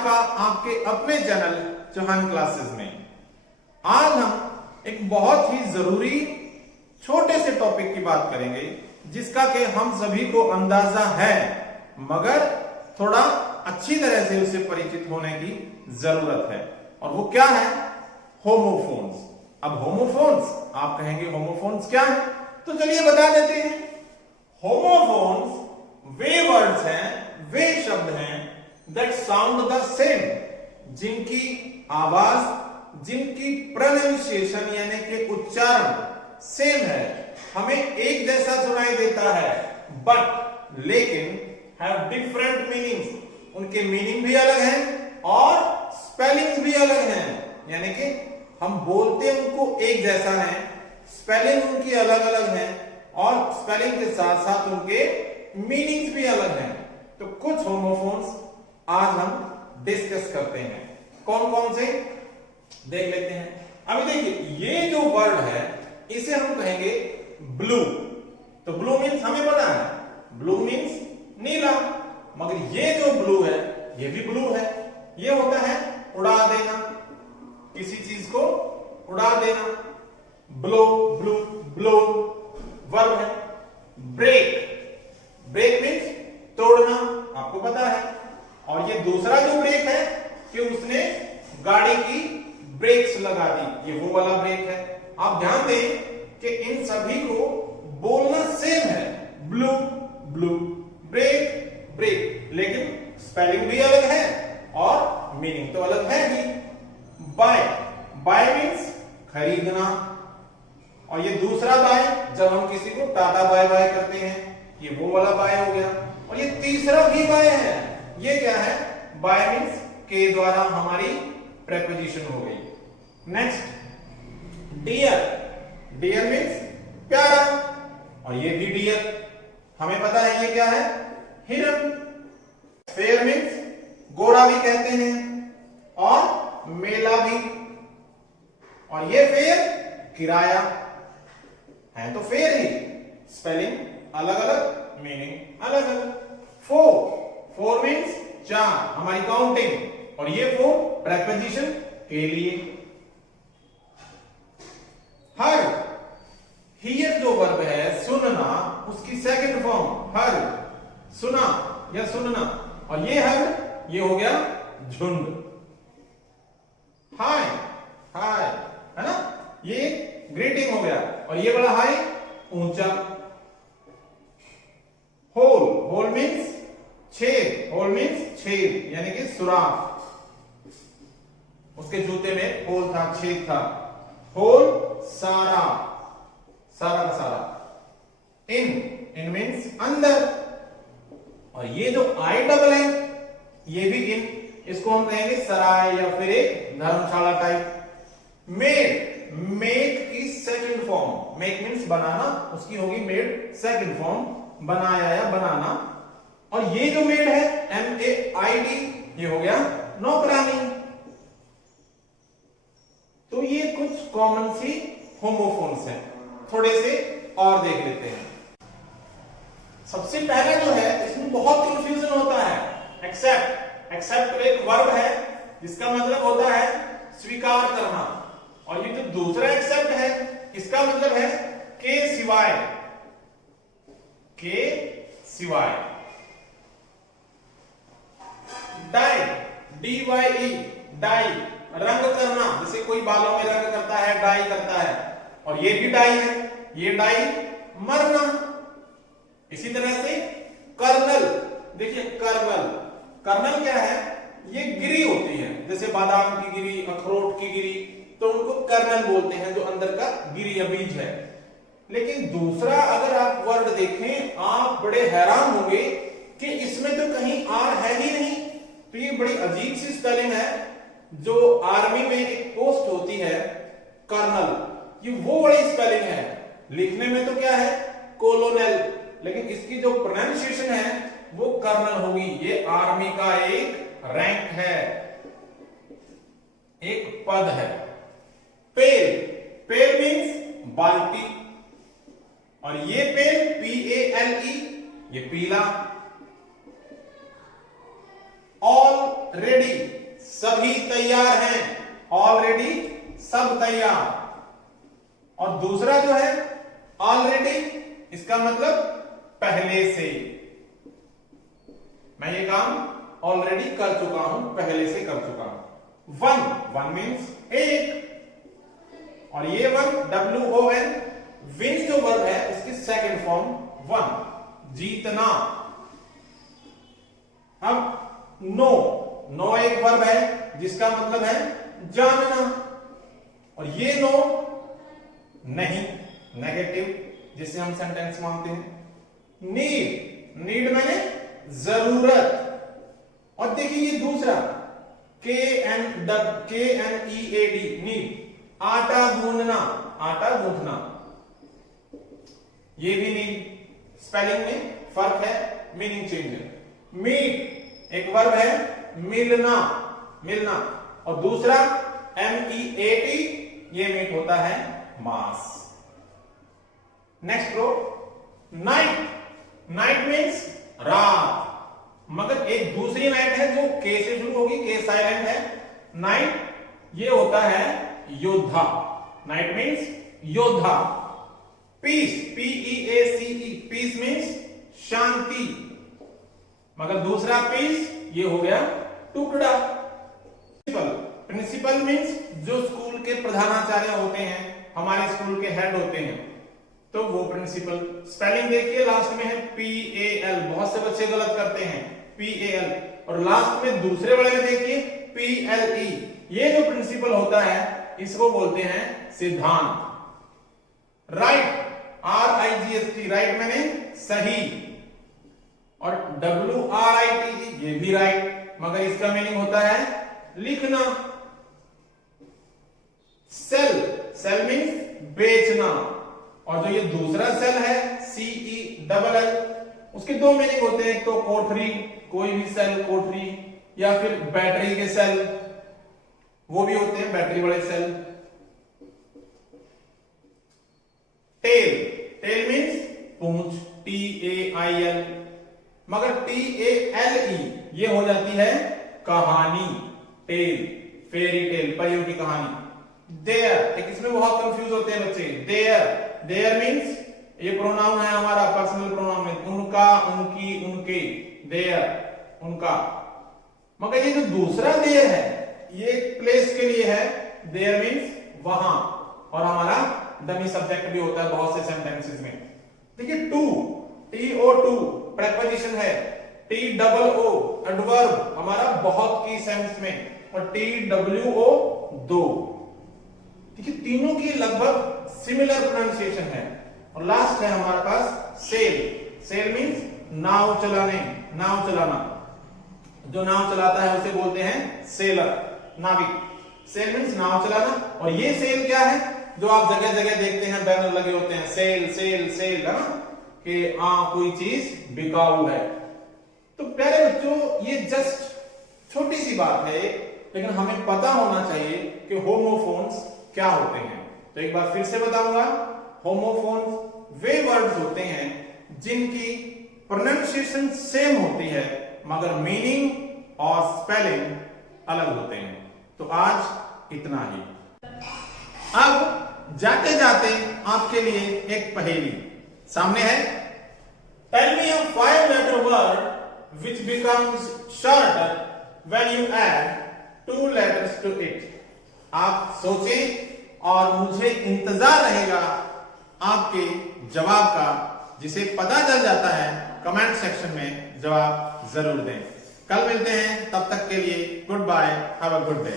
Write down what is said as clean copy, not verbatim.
आपका आपके अपने चैनल चौहान क्लासेस में। आज हम एक बहुत ही जरूरी छोटे से टॉपिक की बात करेंगे जिसका कि हम सभी को अंदाजा है, मगर थोड़ा अच्छी तरह से उससे परिचित होने की जरूरत है। और वो क्या है? होमोफोन्स। अब होमोफोन्स, आप कहेंगे होमोफोन्स क्या है, तो चलिए बता देते हैं। होमोफोन्स वे वर्ड्स हैं, वे शब्द हैं दैट साउंड द सेम, जिनकी आवाज, जिनकी प्रोनाउंसिएशन यानी कि उच्चारण सेम है, हमें एक जैसा सुनाई देता है, बट लेकिन हैव डिफरेंट मीनिंग्स। उनके मीनिंग भी अलग हैं और स्पेलिंग्स भी अलग हैं। यानी कि हम बोलते उनको एक जैसा है, स्पेलिंग उनकी अलग अलग है और स्पेलिंग के साथ साथ उनके मीनिंग्स भी अलग हैं। तो कुछ होमोफोन्स आज हम डिस्कस करते हैं। कौन कौन से देख लेते हैं। अभी देखिए, ये जो वर्ड है इसे हम कहेंगे ब्लू। तो ब्लू मीन्स हमें पता है, ब्लू मीन्स नीला, मगर ये जो ब्लू है ये भी ब्लू है। ये होता है उड़ा देना, किसी चीज को उड़ा देना। ब्लो, ब्लू, ब्लो वर्ब है। ब्रेक, ब्रेक मीन्स तोड़ना, आपको पता है। और ये दूसरा जो ब्रेक है कि उसने गाड़ी की ब्रेक्स लगा दी, ये वो वाला ब्रेक है। आप ध्यान दें कि इन सभी को बोलना सेम है, ब्लू ब्लू, ब्रेक ब्रेक, लेकिन स्पेलिंग भी अलग है और मीनिंग तो अलग है ही। बाय, बाय मीन्स खरीदना, और ये दूसरा बाय जब हम किसी को टाटा बाय बाय करते हैं, ये वो वाला बाय हो गया। और ये तीसरा भी बाय है, ये क्या है? बाय मीन्स के द्वारा हमारी प्रेपोजिशन हो गई। नेक्स्ट डियर, डियर मीन्स प्यारा, और ये भी डियर, हमें पता है ये क्या है? हिरन। फेयर मीन्स गोरा भी कहते हैं और मेला भी, और ये फेयर किराया है, तो फेयर ही, स्पेलिंग अलग अलग, मीनिंग अलग अलग। फोर, फोर मीन्स चार, हमारी काउंटिंग, और ये फोर प्रेपोजिशन के लिए। हर, हियर जो वर्ब है सुनना, उसकी सेकंड फॉर्म हर, सुना या सुनना, और ये हर ये हो गया झुंड। हाय, हाय है ना, ये ग्रीटिंग हो गया, और ये बड़ा हाई ऊंचा। होल, होल मीन्स छेद, होल मीन्स छेद यानी कि सुराख, उसके जूते में होल था, छेद था। होल सारा, सारा का सारा। इन, इन मीन्स अंदर, और ये जो आई डबल है ये भी इन, इसको हम कहेंगे सराय या फिर एक धर्मशाला टाइप। मेड, मेक की सेकंड फॉर्म, मेक मीन्स बनाना, उसकी होगी मेड सेकंड फॉर्म, बनाया या बनाना। और ये जो मेड है MAID, ये हो गया नौकरानी। तो ये कुछ कॉमन सी होमोफोन्स हैं, थोड़े से और देख लेते हैं। सबसे पहले जो है इसमें बहुत कंफ्यूजन होता है, एक्सेप्ट। एक्सेप्ट एक वर्ब है जिसका मतलब होता है स्वीकार करना, और ये जो दूसरा एक्सेप्ट है इसका मतलब है के सिवाय, के सिवाय। डाई, DYE, डाई रंग करना, जैसे कोई बालों में रंग करता है, डाई करता है, और ये भी डाई है, ये डाई मरना। इसी तरह से कर्नल, देखिए कर्नल, कर्नल क्या है? ये गिरी होती है, जैसे बादाम की गिरी, अखरोट की गिरी, तो उनको कर्नल बोलते हैं, जो अंदर का गिरी या बीज है। लेकिन दूसरा अगर आप वर्ड देखें, आप बड़े हैरान होंगे कि इसमें तो कहीं आर है ही नहीं। तो ये बड़ी अजीब सी स्पेलिंग है, जो आर्मी में एक पोस्ट होती है कर्नल, ये वो बड़ी स्पेलिंग है। लिखने में तो क्या है? कोलोनेल, लेकिन इसकी जो प्रोनाउंसिएशन है वो कर्नल होगी। ये आर्मी का एक रैंक है, एक पद है। पेल, पेल मीन्स बाल्टी, और ये पेल PALE, ये पीला। ऑलरेडी, सभी तैयार हैं, ऑलरेडी सब तैयार। और दूसरा जो है ऑलरेडी, इसका मतलब पहले से, मैं ये काम ऑलरेडी कर चुका हूं, पहले से कर चुका हूं। वन मीन्स एक, और ये वर्ब WON, विन जो वर्ब है उसकी सेकंड फॉर्म वन, जीतना। अब नो एक वर्ब है जिसका मतलब है जानना, और ये नो नहीं, नेगेटिव, जिसे हम सेंटेंस मानते हैं। नीड मैंने जरूरत। और देखिए ये दूसरा KNEAD, नीड, आटा गूंथना, ये भी नीड। स्पेलिंग में फर्क है, मीनिंग चेंज है। मीट एक वर्ब है, मिलना, और दूसरा MEAT, ये मीट होता है मांस। नेक्स्ट रो, नाइट मीन्स रात, मगर एक दूसरी नाइट है जो के से शुरू होगी, के साइलेंट है। नाइट ये होता है योद्धा, नाइट मीन्स योद्धा। पीस, PEACE, पीस मीन्स शांति, मगर दूसरा पीस ये हो गया टुकड़ा। प्रिंसिपल मीन्स जो स्कूल के प्रधानाचार्य होते हैं, हमारे स्कूल के हेड होते हैं, तो वो प्रिंसिपल। स्पेलिंग देखिए, लास्ट में है PAL, बहुत से बच्चे गलत करते हैं, PAL, और लास्ट में दूसरे वाले में देखिए PLE। ये जो प्रिंसिपल होता है इसको बोलते हैं सिद्धांत। राइट, RIGHT, राइट मैंने सही, और WRITE ये भी राइट, मगर इसका मीनिंग होता है लिखना। सेल मीन्स बेचना, और जो ये दूसरा सेल है CELL, उसके दो मीनिंग होते हैं, एक तो कोठरी, कोई भी सेल कोठरी, या फिर बैटरी के सेल, वो भी होते हैं बैटरी वाले सेल। टेल मीन्स पूंछ, TAIL, मगर TALE ये हो जाती है कहानी। टेल, फेरी टेल, परियों की कहानी। देयर, एक इसमें बहुत कंफ्यूज होते हैं बच्चे। देयर मीन्स ये प्रोनाउन है हमारा, पर्सनल प्रोनाउन में, उनका, उनकी, उनके, देयर, उनका। मगर ये जो दूसरा देयर है ये प्लेस के लिए है, देयर मीन्स वहां, और हमारा डमी सब्जेक्ट भी होता है बहुत से सेंटेंसेस में। देखिए TO2 प्रेपोजिशन है, TOO एडवर्ब हमारा बहुत की सेंस में, और TWO दो। देखिए तीनों की लगभग सिमिलर प्रोनाउंसिएशन है। और लास्ट है हमारे पास सेल मीन्स नाव चलाना। जो नाव चलाता है उसे बोलते हैं सेलर, नाविक। सेल मीन्स नाव चलाना। और ये सेल क्या है, जो आप जगह जगह देखते हैं, बैनर लगे होते हैं, सेल है ना, कि कोई चीज बिकाऊ है। तो प्यारे बच्चों, ये जस्ट छोटी सी बात है, लेकिन हमें पता होना चाहिए कि होमोफोन्स क्या होते हैं। तो एक बार फिर से बताऊंगा, होमोफोन्स वे वर्ड्स होते हैं जिनकी प्रोनाउंसिएशन सेम होती है, मगर मीनिंग और स्पेलिंग अलग होते हैं। तो आज इतना ही। अब जाते जाते आपके लिए एक पहेली सामने है। Tell me a 5-letter word which becomes shorter when you add 2 letters to it. आप सोचें और मुझे इंतजार रहेगा आपके जवाब का। जिसे पता चल जाता है कमेंट सेक्शन में जवाब जरूर दें। कल मिलते हैं, तब तक के लिए goodbye, have a good day.